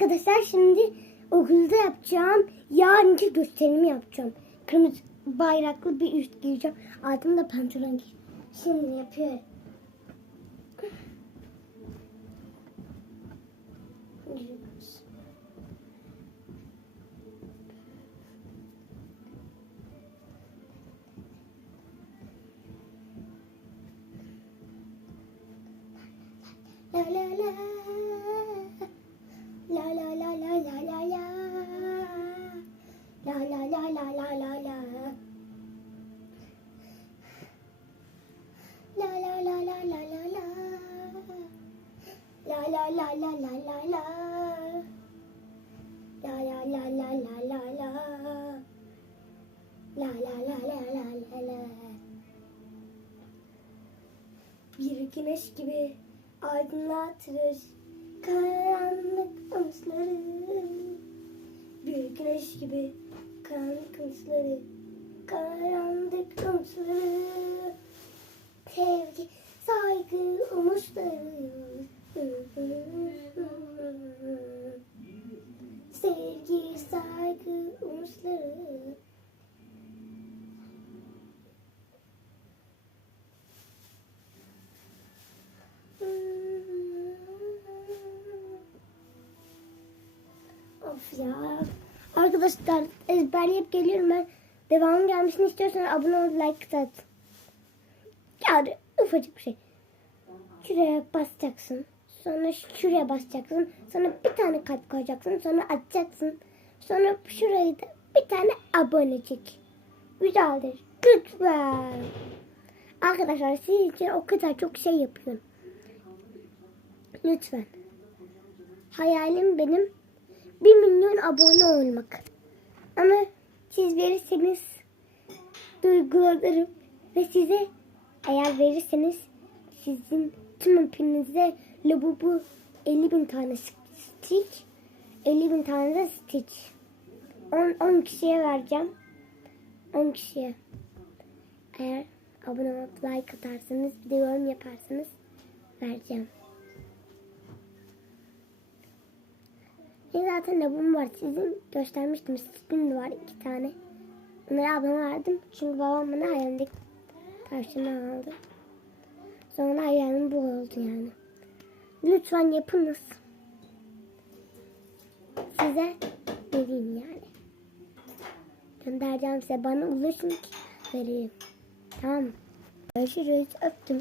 Arkadaşlar şimdi okulda yapacağım. Yarınki gösterimi yapacağım. Kırmızı bayraklı bir üst giyeceğim. Altımda pantolon giyeceğim. Şimdi yapıyorum. La la la La la la la la la la La la la la la la la La la la la la la la La la la la la la la La la la la la la la La la la la la la Bir güneş gibi aydınlatır karanlık omuzları Bir güneş gibi karanlık omuzları karanlık omuzları Sevgi, saygı omuzları Sevgi, saygı omuzları Of ya. Arkadaşlar ezberleyip geliyorum ben. Devamın gelmesini istiyorsanız abone ol, like at. Yani ufacık bir şey. Şuraya basacaksın. Sonra şuraya basacaksın. Sonra bir tane kalp koyacaksın. Sonra açacaksın. Sonra şurayı da bir tane abonecik. Güzeldir. Lütfen. Arkadaşlar sizin için o kadar çok şey yapıyorum. Lütfen. Hayalim benim 1 milyon abone olmak. Ama siz verirseniz duygulanırım ve size eğer verirseniz sizin tüm hepinize labubu 50 bin tane stitch 50 bin tane de stitch 10, 10 kişiye vereceğim 10 kişiye eğer abone olup like atarsanız bir de yorum yaparsanız vereceğim. Benim zaten labum var. Sizin göstermiştim. Sizin de var iki tane. Onları ablama verdim. Çünkü babam bana hayalimdeki tavşanı aldı. Sonra hayalim bu oldu yani. Lütfen yapınız. Size ne diyeyim yani. Göndereceğim size. Bana ulaşın ki vereyim. Tamam? Görüşürüz. Öptüm.